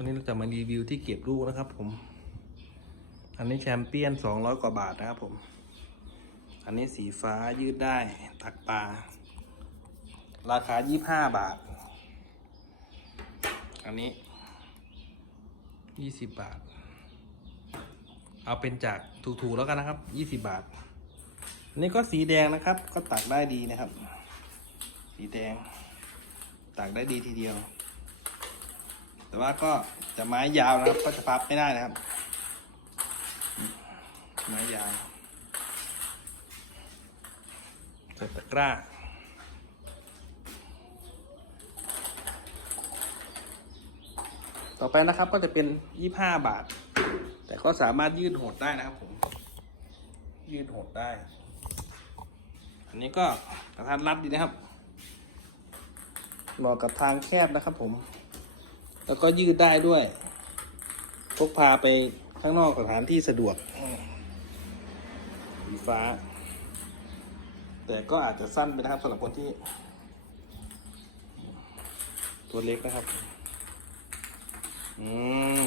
วันนี้เราจะมารีวิวที่เก็บลูกนะครับผม อันนี้แชมเปี้ยนสองร้อยกว่าบาทนะครับผม อันนี้สีฟ้ายืดได้ตักปลา ราคายี่ห้าบาท อันนี้ยี่สิบบาท เอาเป็นจากถูกๆแล้วกันนะครับยี่สิบบาท อันนี้ก็สีแดงนะครับ ก็ตักได้ดีนะครับ สีแดงตักได้ดีทีเดียว แต่ว่าก็จะไม้ยาวนะครับ ก็จะพับไม่ได้นะครับ ไม้ยาวใส่ตะกร้าต่อไปนะครับก็จะเป็นยี่ห้าบาท แต่ก็สามารถยืดหดได้นะครับผม ยืดหดได้ อันนี้ก็กระทัดรัดดีนะครับเหมาะกับทางแคบนะครับผม แล้วก็ยืดได้ด้วย พกพาไปข้างนอกสถานที่สะดวกสีฟ้า แต่ก็อาจจะสั้นไปนะครับสำหรับคนที่ ตัวเล็กนะครับ อืม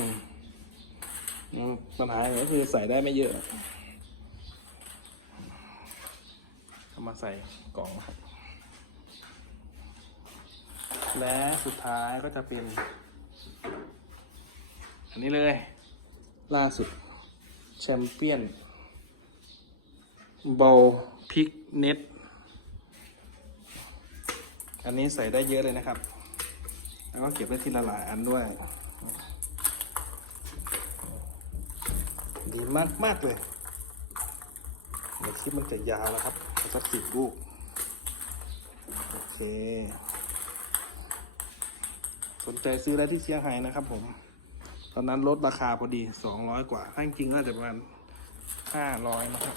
ปัญหาก็คือใส่ได้ไม่เยอะเอามาใส่กล่องครับและสุดท้ายก็จะเป็น อันนี้เลย ล่าสุด แชมเปี้ยนบอลพิกเน็ต อันนี้ใส่ได้เยอะเลยนะครับ แล้วก็เก็บได้ทีละหลายอันด้วย ดีมากมากเลยเดี๋ยวคลิปมันจะยาวนะครับสักสิบลูก โอเค สนใจซื้อได้ที่เชียงไฮ้นะครับผม ตอนนั้นลดราคาพอดี 200 กว่าถ้าจริงๆก็อาจจะประมาณ500นะครับ